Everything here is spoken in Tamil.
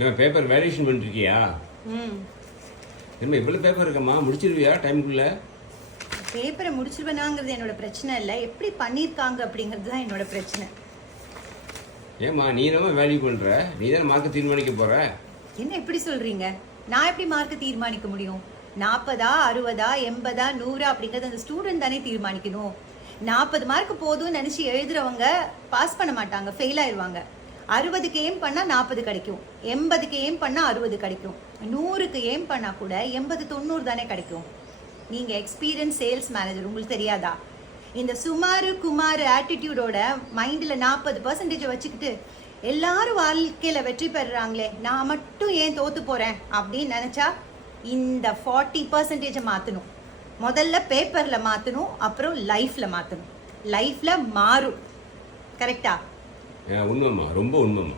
என்ன பேப்பர் வேல்யூஷன் பண்ணிருக்கியா? என்ன இவ்வளவு பேப்பர் இருக்கம்மா, முடிச்சிருவியா டைமுக்குள்ள? பேப்பரை முடிச்சிருவேனாங்கிறது என்னோட பிரச்சனை இல்லை, எப்படி பண்ணியிருக்காங்க அப்படிங்கிறது தான் என்னோட பிரச்சனை. ஏம்மா நீ என்ன வேல்யூ பண்ற? நீ தானே மார்க்கை தீர்மானிக்க போற. என்ன எப்படி சொல்றீங்க? நான் எப்படி மார்க்கை தீர்மானிக்க முடியும்? 40, 60, 80, 100 அப்படிங்கிறது அந்த ஸ்டூடெண்ட் தானே தீர்மானிக்கணும். 40 மார்க் போதும்னு நினைச்சு எழுதுறவங்க பாஸ் பண்ண மாட்டாங்க, ஃபெயில் ஆயிடுவாங்க. 60க்கு ஏம் பண்ணா 40 கிடைக்கும், 80க்கு ஏம் பண்ணா 60 கிடைக்கும், 100க்கு ஏம் பண்ணா கூட 80, 90 தானே கிடைக்கும். நீங்க எக்ஸ்பீரியன்ஸ் சேல்ஸ் மேனேஜர், உங்களுக்கு தெரியாதா? இந்த சுமாரு குமார் ஆட்டிடியூடோட மைண்ட்ல 40% வச்சுக்கிட்டு எல்லாரும் வாழ்க்கையில வெற்றி பெறுறாங்களே, நான் மட்டும் ஏன் தோத்து போறேன் அப்படின்னு நினைச்சா இந்த 40% மாத்தணும். முதல்ல பேப்பர்ல மாத்தணும், அப்புறம் லைஃப்ல மாத்தணும். லைஃப்ல மாறும். கரெக்டா? உண்மைம்மா, ரொம்ப உண்மைம்மா.